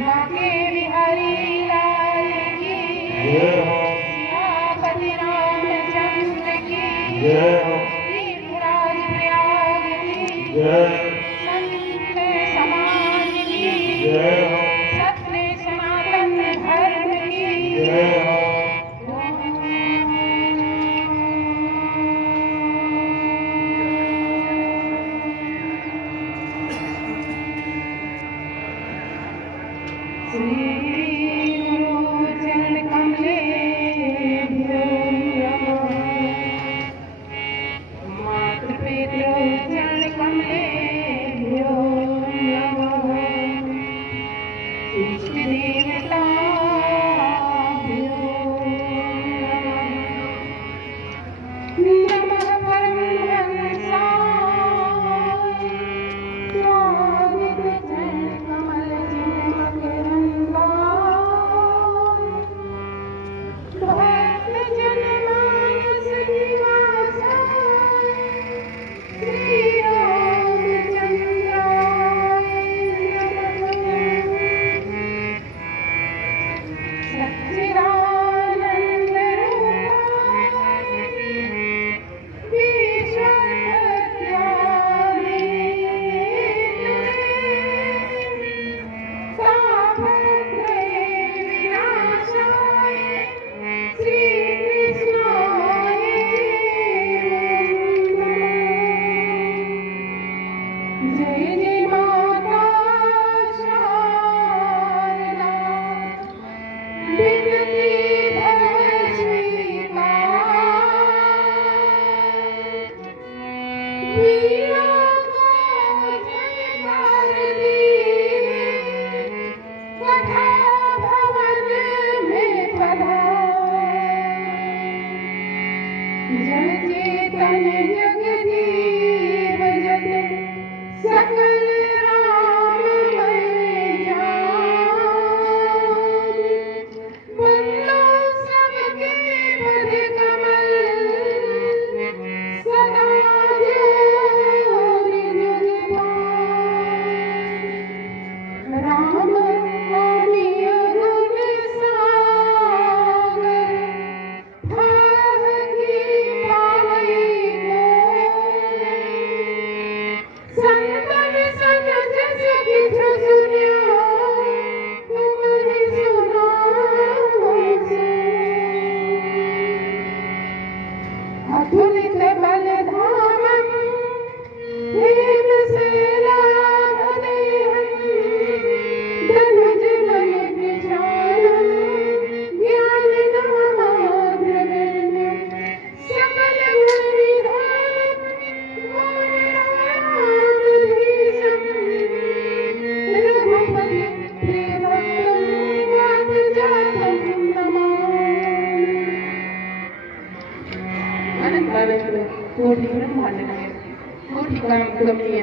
बाके बिहारी लाल की, सियापति रामचंद्र की, तीर्थराज प्रयाग की, संत समाज की, सत्य सनातन धर्म की। श्री गुरु चरण कमलेभ्यो नमः। मातृपितृ चरण कमलेभ्यो नमः। इष्ट देवताभ्यो नमः। नमः परमहंसाय स्वामित चरण कमल जन चेतन जग जीव जत सकल राममय जान। बंदो सबके पद कमल सदा जोर जगपाल। राम अमिय गुण सागर संतन सनज सखिछ सुन्यो तुम्हि सुनाओ से। अतुलित बल धामम हेम शैलाभदेहं। धनुज बल विशालम ज्ञान नामाग्रगण्यं। सकल गुण निधानम वानराणामधीशं। रघुपति प्रिय भक्तं वातजातं नमामि। अनंत अनंत कोटि ब्रह्मांड कोटि काम कमनीय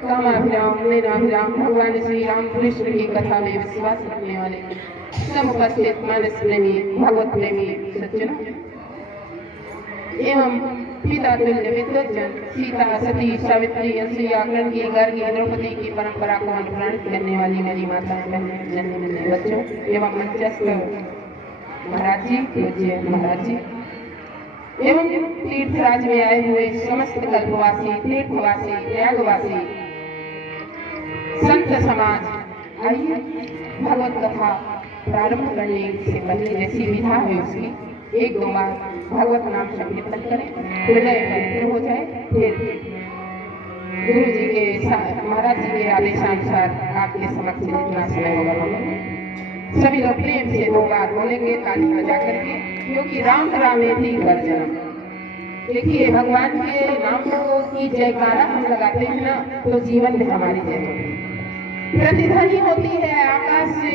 कामाभिराम नैनाभिराम भगवान श्री राम कृष्ण की कथा में विश्वास रखने वाले सब उपस्थित मानस प्रेमी भगवत प्रेमी सज्जनों एवं पिता तुल्य विद्वज्जन सीता सती सावित्री अनसुईया कणकी गर्गी द्रौपदी की परंपरा को अनुप्राणित करने वाली मेरी माताएं बहनें जन्म मिलने बच्चों एवं मंचस्थ महाराज जी पूज्य महाराज जी एवं तीर्थराज में आए हुए समस्त कल्पवासी तीर्थवासी प्रयागवासी संत समाज। आइए भगवत कथा प्रारंभ करने से पहले जैसी विधा है उसकी एक दो बार भगवत नाम संकीर्तन करें, हृदय पवित्र हो जाए। फिर गुरु जी के महाराज जी के आदेशानुसार आपके समक्ष जितना समय होगा बोलेंगे। सभी लोग प्रेम से दो बार बोलेंगे ताली बजा करके, क्योंकि राम रामेति हर जन्म। देखिए भगवान के नाम की जयकारा हम लगाते हैं ना तो जीवन में हमारी जय होती है, प्रतिध्वनि होती है, आकाश से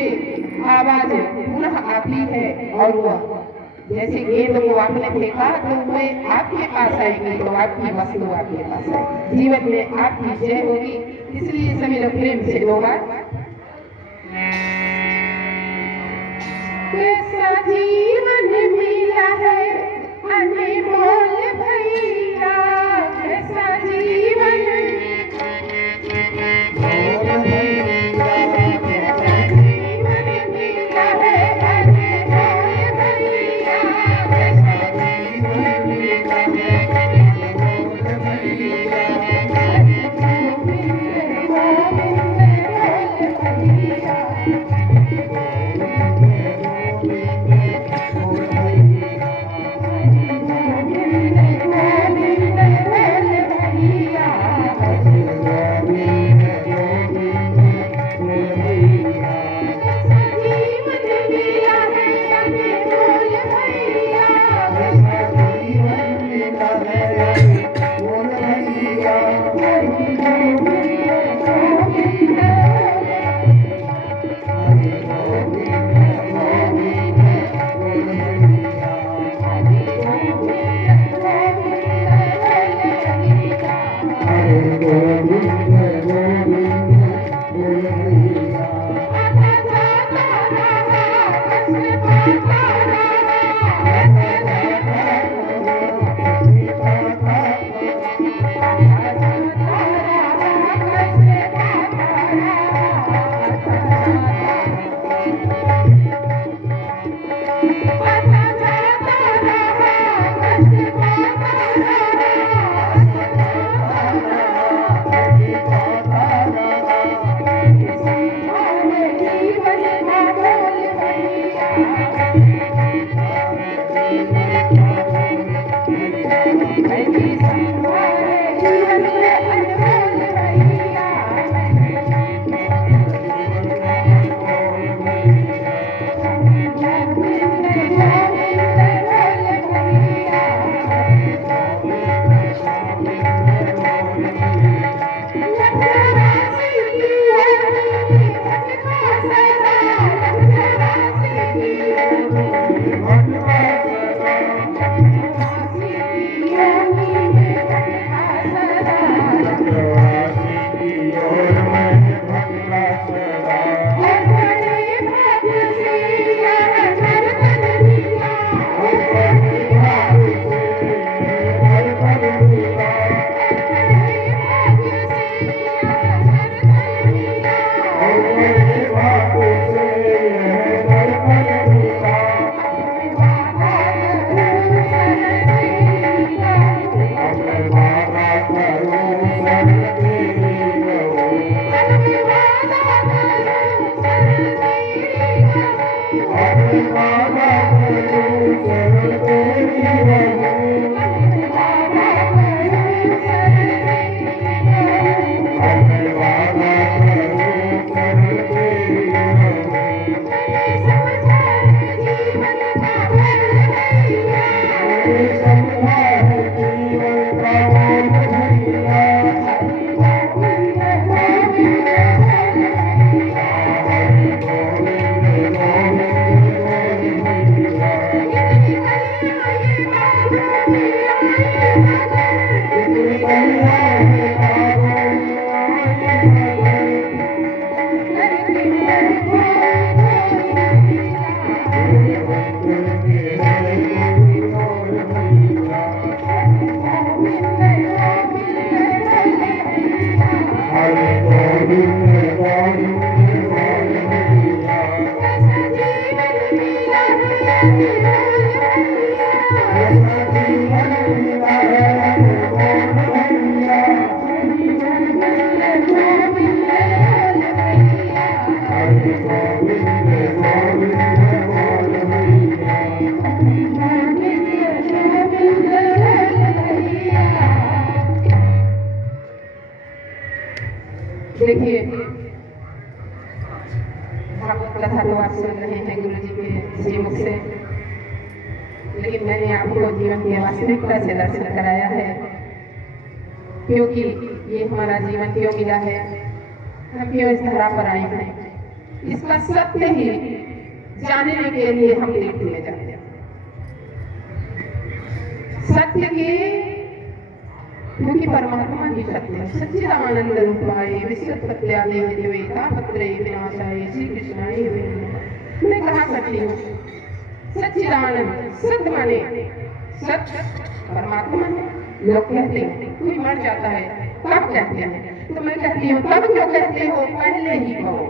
आवाज पुनः आती है और वह जैसे गेंद को आपने फेंका तो वह आपके पास आएगी, तो आपकी वस्तु आपके पास आएगी, जीवन में आपकी जय होगी। इसलिए सभी लोग प्रेम से दो बार कैसा जीवन मिला है अनमोल भैया, कैसा जीवन देखिए, भागवत कथा तो आप सुन रहे हैं गुरु जी के श्रीमुख से, लेकिन मैंने आपको जीवन की वास्तविकता से दर्शन कराया है, क्योंकि ये हमारा जीवन क्यों मिला है, हम क्यों इस धरा पर आए हैं, इसका सत्य ही जानने के लिए हम तीर्थ में जाते हैं। सत्य के क्योंकि परमात्मा ही सत्य है। सच्चिदानंद रूपाय विश्वत्पत्त्यादि हेतुवे तापत्रय विनाशाय श्री कृष्णाय नमः। मैं कहा करती हूँ सच्चिदानंद, सत्य माने सत्य परमात्मा है। लोग कहते हैं कोई मर जाता है तब कहते हैं, तो मैं कहती हूँ तब क्यों कहते हो, पहले ही कहो।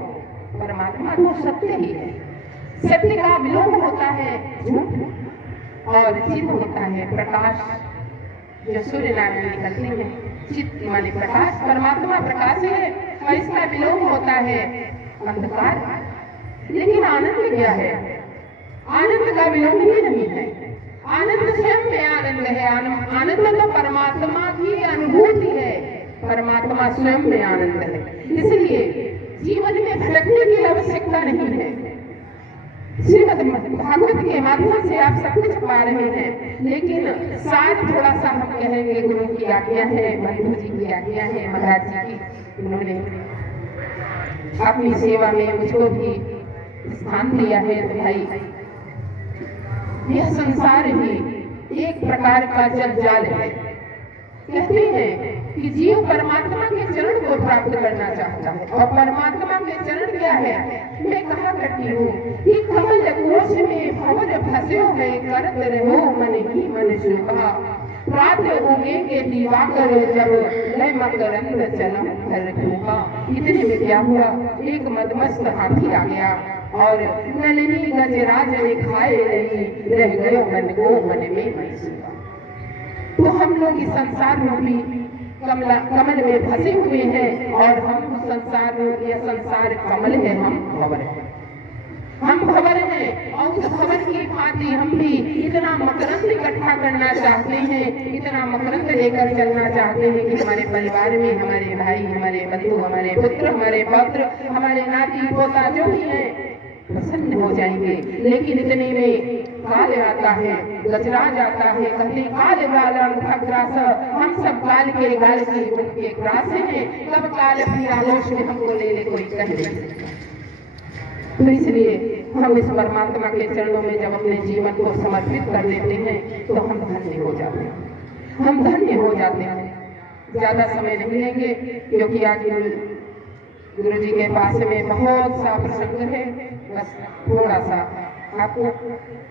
परमात्मा तो सत्य ही है। सत्य का विलोप होता है झूठ और चिन्ह होता है प्रकाश, जो सूर्य नारायण निकलते हैं। चित्त माने प्रकाश, परमात्मा प्रकाश है और इसका विलोम होता है अंधकार। लेकिन आनंद क्या है? आनंद का विलोम ही नहीं है। आनंद स्वयं में आनंद है। आनंद तो परमात्मा की अनुभूति है, परमात्मा स्वयं में आनंद है। इसलिए जीवन में भटकने की आवश्यकता नहीं है। श्रीमद् भागवत के माध्यम से आप सब कुछ पा रहे हैं, लेकिन साथ थोड़ा सा हम कहेंगे, गुरु की आज्ञा है, बंधु जी की आज्ञा है, महाराज जी की, उन्होंने अपनी सेवा में मुझको भी स्थान दिया है। तो भाई यह संसार ही एक प्रकार का जल जाल है। कहते हैं कि जीव परमात्मा के चरण को प्राप्त करना चाहता है, और परमात्मा के चरण क्या है? मैं कहा करती हूँ कि कमल कोश में भंवर फंसे हुए करत रहो मन ही मन शोभा, प्राप्त होंगे दिवाकर जब लय मकरंद चलम कर डूबा। इतने में क्या हुआ? एक मदमस्त हाथी आ गया और नलिनी गजराज ने खाए नहीं, रह गयो मन को मन में मैसूरा। तो हम लोग इस संसार रूपी कमल में फंसे हुए हैं, और हम संसार रूपी संसार कमल है, हम भंवर हैं, हम भंवर हैं। और उस भंवर की भांति हम भी इतना मकरंद इकट्ठा करना चाहते हैं, इतना मकरंद लेकर चलना चाहते हैं कि हमारे परिवार में हमारे भाई, हमारे बंधु, हमारे पुत्र, हमारे पौत्र, हमारे नाती पोता जो भी है प्रसन्न हो जाएंगे। लेकिन इतने में काल आता है, गजराज आता है, कहते काल गालम खग्रास, हम सब काल के गाल की मुख के ग्रास हैं, कब काल अपनी आलोच में हमको ले ले कोई कह नहीं। तो इसलिए हम इस परमात्मा के चरणों में जब अपने जीवन को समर्पित कर देते हैं तो हम धन्य हो जाते हैं, हम धन्य हो जाते हैं। ज्यादा समय नहीं लेंगे, क्योंकि आज गुरु जी के पास में बहुत सा प्रसंग है। बस थोड़ा सा आपको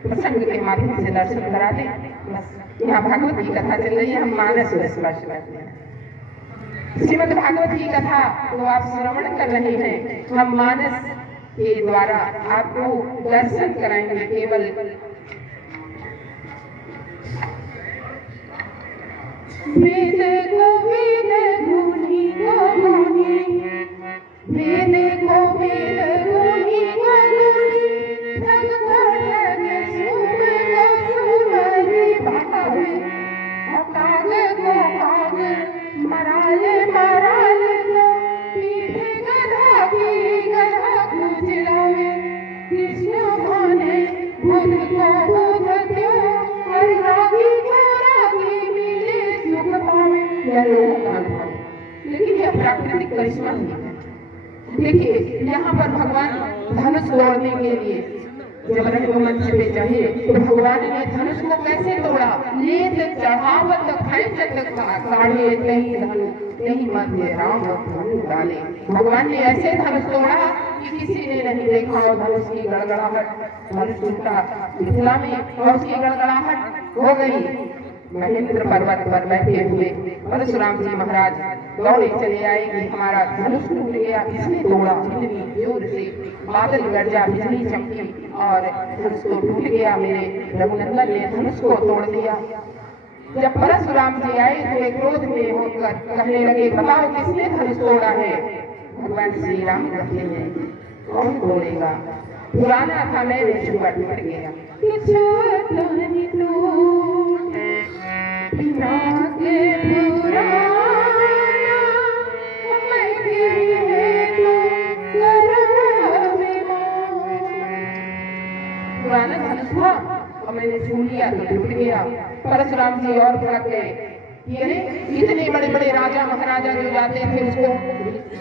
प्रसंग के माध्यम से दर्शन करा दें। बस यहाँ भागवत की कथा चल रही है, हम मानस में स्पर्श करते हैं। श्रीमद् भागवत की कथा तो आप श्रवण कर रहे हैं, हम मानस के द्वारा आपको दर्शन कराएंगे। केवल वेद को वेद गुनी को गुनी, वेद को वेद गुनी को गुनी, ठग को ठग सुम को सुम ही भावे, काग को काग मराले मराले को, पीठे गधा की गधा को चिलावे, कृष्ण भाने बुध को बुध द्यो, हरि रागी को रागी मिले सुख पावे। यह लोगों का अनुभव, लेकिन यह प्राकृतिक करिश्मा नहीं है। देखिए यहाँ पर भगवान धनुष तोड़ने के लिए जब रंगमंच पे चढ़े तो भगवान ने धनुष को कैसे तोड़ा? लेत चढ़ावत खैचत काढ़े नहीं धनुष नहीं मध्य राम धनु डाले। भगवान ने ऐसे धनुष तोड़ा कि किसी ने नहीं देखा। और धनुष की गड़गड़ाहट, धनुष टूटा मिथिला में और उसकी गड़गड़ाहट हो गई। महेंद्र पर्वत पर बैठे हुए परशुराम जी महाराज दौड़े चले आए कि हमारा धनुष टूट गया, किसने तोड़ा? इतनी जोर से बादल गरजा, बिजली चमकी और धनुष को टूट गया। मेरे रघुनंदन ने धनुष को तोड़ दिया। जब परशुराम जी आए तो वे क्रोध में होकर कहने लगे, बताओ किसने धनुष तोड़ा है? भगवान श्री राम कहते हैं, कौन तोड़ेगा? पुराना था, मैंने छुआ टूट गया। पुराना धनुष था और मैंने छू लिया तो टूट गया। परशुराम जी और भड़क गए। ये इतने बड़े बड़े राजा महाराजा जो जाते थे उसको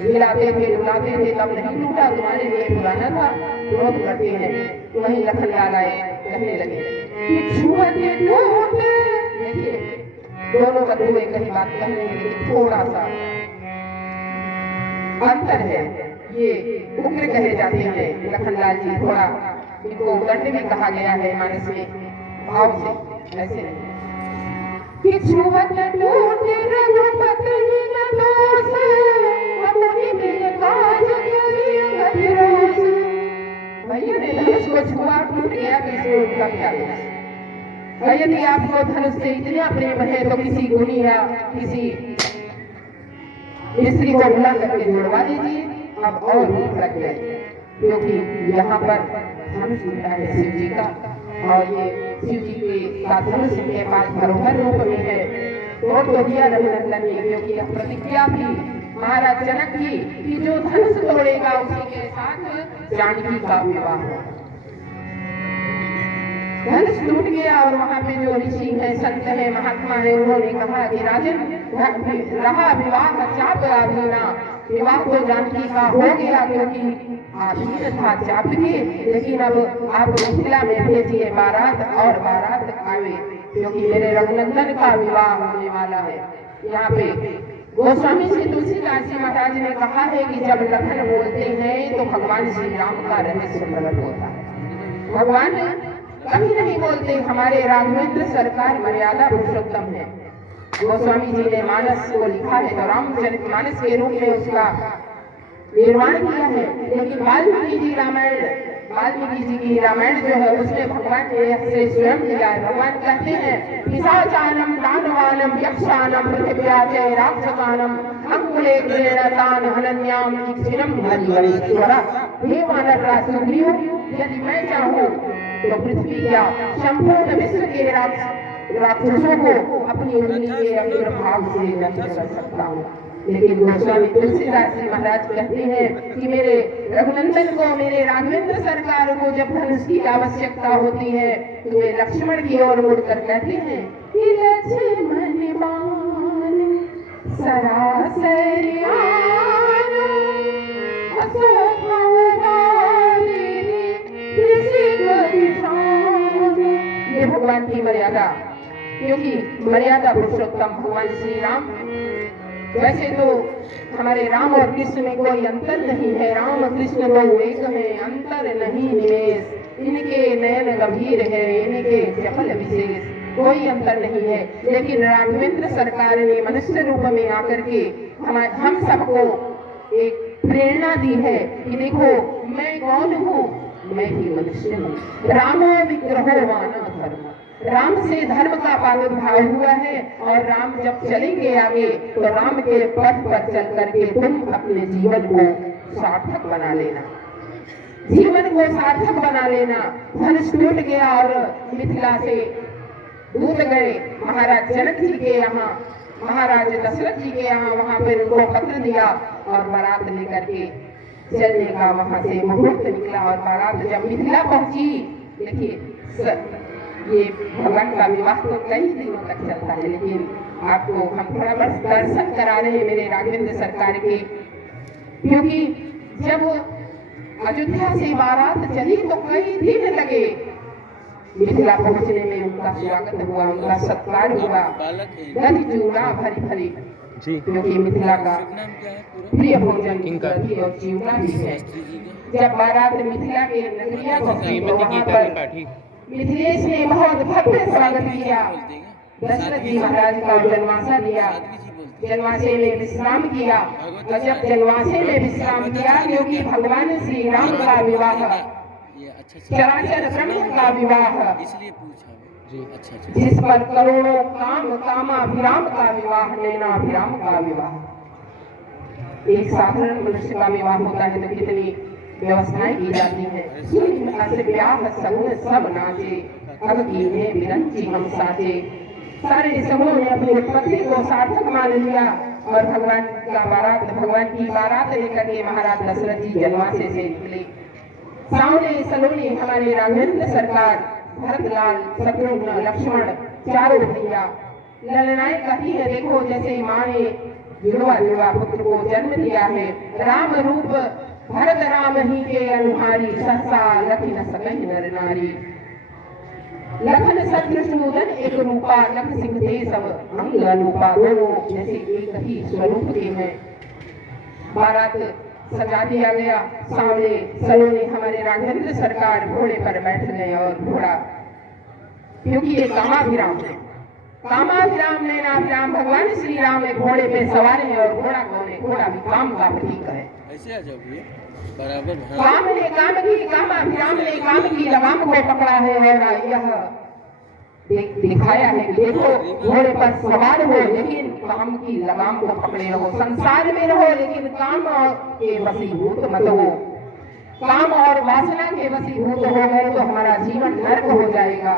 हिलाते थे डुलाते थे, तब नहीं टूटा, तुम्हारे लिए पुराना था, क्रोध करते हैं। तो वही लखनलाल आए, कहने लगे देखिए दोनों बंधुएं कहीं बात कर रहे हैं, थोड़ा सा अंतर है। ये उग्र कहे जाते हैं लखनलाल जी, थोड़ा इनको दंड में कहा गया है मानस में भाव से, ऐसे नहीं। भैया ने धनुष को छुआ टूट गया, किसी उनका क्या दोष? यदि आपको धनुष से इतना प्रेम है तो किसी गुनी या किसी मिस्त्री को बुला करके जोड़वा दीजिए। अब और भी भड़क गए, क्योंकि यहाँ पर धनुष टूटा है शिव जी का, और ये शिव जी के धनुष के पास धरोहर रूप में है। तो दिया रघुनंदन ने, क्योंकि यह प्रतिज्ञा थी महाराज जनक की कि जो धनुष तोड़ेगा उसी के साथ जानकी का विवाह। धनुष टूट गया और वहाँ पे जो ऋषि है, संत है, महात्मा है, उन्होंने कहा कि राजन रहा विवाह चाप अधीना, विवाह तो जानकी का हो गया क्योंकि अधीन था चाप के, लेकिन अब आप मिथिला में भेजिए बारात, और बारात आवे क्योंकि मेरे रघुनंदन का विवाह होने वाला है। यहाँ पे गोस्वामी श्री तुलसीदास जी महाराज ने कहा है कि जब लखन बोलते हैं तो भगवान श्री राम का रहस्य प्रकट होता है। भगवान कभी नहीं बोलते। हमारे राघवेंद्र सरकार मर्यादा पुरुषोत्तम है। गोस्वामी जी ने मानस को लिखा है तो रामचरित मानस के रूप में उसका निर्माण किया है, लेकिन वाल्मीकि जी की रामायण जो है उसमें भगवान ने स्वयं लिया है। भगवान कहते हैं पिशाचानम दानवानम यक्षानम पृथिव्याचे राक्षसानम अंकुले क्रीडतान हनन्याम इक्षिरम हरिवरेश्वरा। हे वानर सुग्रीव, यदि मैं चाहूं तो पृथ्वी क्या संपूर्ण विश्व के राक्षसों को अपनी उंगली के अग्रभाग से नष्ट कर सकता हूँ। लेकिन गोस्वामी तुलसीदास जी महाराज कहते हैं कि मेरे रघुनंदन को, मेरे राघवेंद्र सरकार को जब धनुष की आवश्यकता होती है तो वे लक्ष्मण की ओर मुड़कर कहते हैं कि लक्ष्मण मान सरासर आना, ये भगवान की मर्यादा, क्योंकि मर्यादा पुरुषोत्तम भगवान श्री राम। वैसे तो हमारे राम और कृष्ण में कोई अंतर नहीं है, राम कृष्ण दो एक है, अंतर नहीं निमेष, इनके नयन गंभीर है, इनके चपल विशेष, कोई अंतर नहीं है। लेकिन राघवेंद्र सरकार ने मनुष्य रूप में आकर के हम सबको एक प्रेरणा दी है कि देखो मैं कौन हूँ, मैं ही मनुष्य हूँ। रामो विग्रहो मानव धर्म, राम से धर्म का प्रादुर्भाव हुआ है, और राम जब चलेंगे आगे तो राम के पथ पर चल करके तुम अपने जीवन को सार्थक बना लेना, जीवन को सार्थक बना लेना। धनुष टूट गया और मिथिला से दूत गए महाराज जनक जी के यहाँ, महाराज दशरथ जी के यहाँ, वहां पर उनको पत्र दिया और बारात लेकर के चलने का वहां से मुहूर्त निकला। और बारात जब मिथिला पहुंची, देखिए ये भगवान का विवाह तो कई दिनों तक चलता है, लेकिन आपको हम थोड़ा बस दर्शन करा रहे हैं मेरे राघवेंद्र सरकार के, क्योंकि जब अयोध्या से बारात चली तो कई दिन लगे मिथिला पहुंचने में। उनका स्वागत हुआ, उनका सत्कार हुआ, दही चूड़ा भरी भरी, क्योंकि मिथिला का प्रिय भोजन दही और चिवड़ा भी है। जब बारात मिथिला के नगरिया पहुंची तो वहां पर मिथिलेश ने बहुत भव्य स्वागत किया। दशरथ जी महाराज का जनवासा दिया, जनवासे में विश्राम किया, और जब जनवासे में विश्राम किया क्योंकि भगवान श्री राम का विवाह, चराचर ब्रह्म का विवाह, जिस पर करोड़ों काम कामाभिराम का विवाह, नैनाभिराम का विवाह। एक साधारण मनुष्य का विवाह होता है तो कितनी व्यवस्थाएं की जाती है। ब्याह सगुन सब नाचे, अब कीने बिरंची हम साचे। सारे सगुनों ने अपनी उत्पत्ति को सार्थक मान लिया और भगवान की बारात लेकर के महाराज दशरथ जी जनवासे से निकले। सामने सलोने हमारे राघवेंद्र सरकार, भरतलाल, शत्रुघ्न, लक्ष्मण, चारों भैया। ललनाएं कहती है देखो जैसे माँ ने जुड़वा पुत्र को जन्म दिया है, राम रूप भरत राम ही के अनुहारी, सहसा लखी न सकहि नर नारी। लखन शत्रुसूदन एक रूपा, लख सिंह थे सब अंग अनूपा, दोनों जैसे एक ही स्वरूप के हैं। बारात सजा दिया गया, सामने सलोने हमारे राघवेंद्र सरकार घोड़े पर बैठ गए, और घोड़ा क्योंकि ये कामाभिराम है, कामाभिराम नैनाभिराम भगवान श्री राम एक घोड़े पे सवार है, और घोड़ा कौन है? घोड़ा भी काम का प्रतीक है। ऐसे आ जाओगे बराबर। काम ने काम की, कामाभिराम ने काम की लगाम को पकड़ा है, और यह दिखाया है कि देखो घोड़े पर सवार हो लेकिन काम की लगाम को पकड़े रहो, संसार में रहो लेकिन काम के वशीभूत मत हो। काम और वासना के वशीभूत हो गए तो हमारा जीवन नर्क हो जाएगा।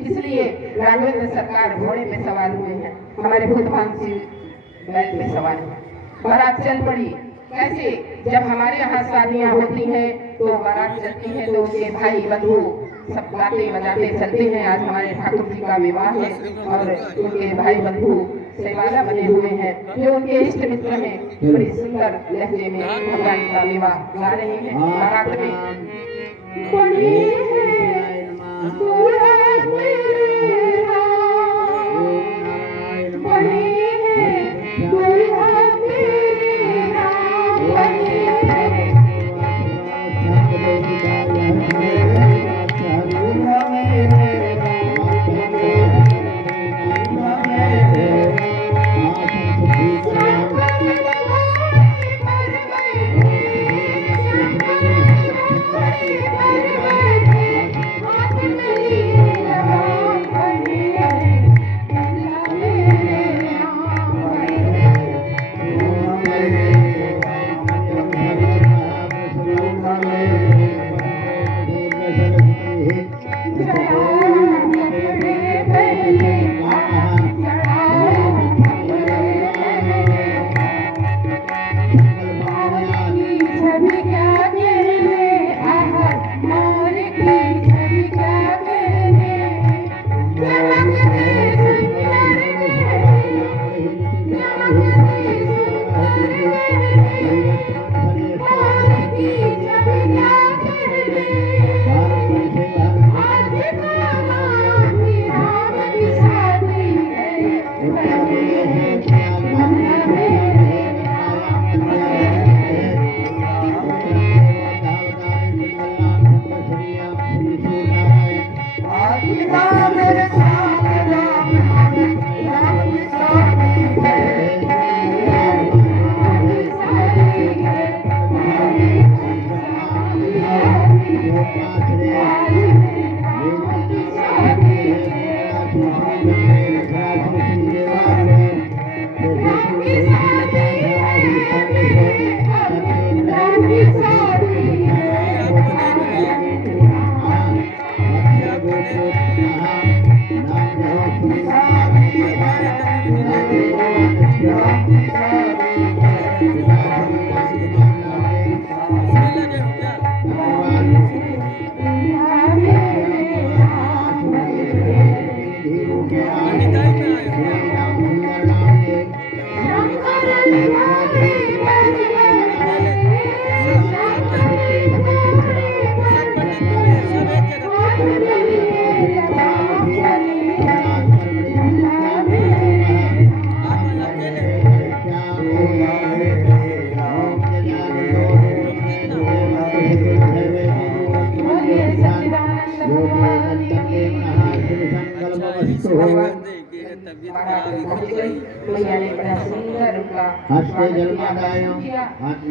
इसलिए राघवेंद्र सरकार घोड़े पे सवार हुए हैं, हमारे भूतभान सिंह बैल पे सवार हैं। बारात चल पड़ी। कैसे जब हमारे यहाँ शादियाँ होती हैं तो बारात चलती है तो उनके भाई बंधु सब गाते बजाते चलते हैं। आज हमारे ठाकुर जी का विवाह है और उनके भाई बंधु सेवाला बने हुए हैं जो उनके इष्ट मित्र हैं। बड़ी सुंदर लहजे में भगवान का विवाह गा रहे हैं बारात में। बड़ी है दूल्हा मेरा, बड़ी है दूल्हा मेरा, बड़ी है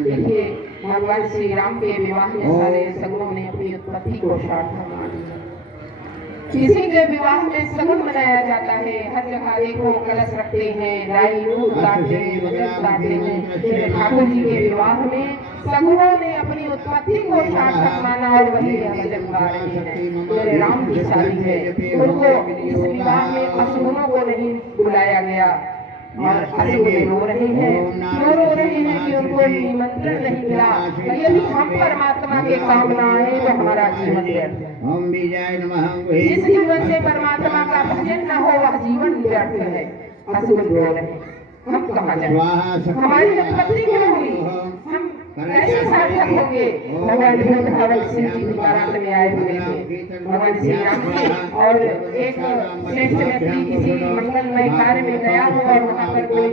देखिए भगवान श्री राम के विवाह में सारे सगुनों ने अपनी उत्पत्ति को सार्थक मान लिया। किसी के विवाह में सगुन मनाया जाता है, हर जगह देखो कलश रखते हैं, लाई दूध काटते हैं, वजन काटते हैं। मेरे ठाकुर जी के विवाह में सगुनों ने अपनी उत्पत्ति को सार्थक माना और वही भजन गा रहे हैं। मेरे राम की शादी है, उनको इस विवाह में असुरों को नहीं बुलाया गया और असुर रो रहे हैं। क्यों रो रहे हैं कि उनको निमंत्रण नहीं मिला। यदि हम परमात्मा के काम ना आए तो हमारा जीवन व्यर्थ है। जिस जीवन से परमात्मा का भजन न हो वह जीवन व्यर्थ है। असुर रो रहे हैं, हम कहाँ जाए? हमारी उत्पत्ति क्यों हुई? हम कैसे सार्थक होंगे? भगवान भगवान सिंह जी की बारात में आए हुए थे भगवान श्री राम जी, और एक श्रेष्ठ व्यक्ति किसी मंगलमय कार्य में गया हो और वहाँ पर कोई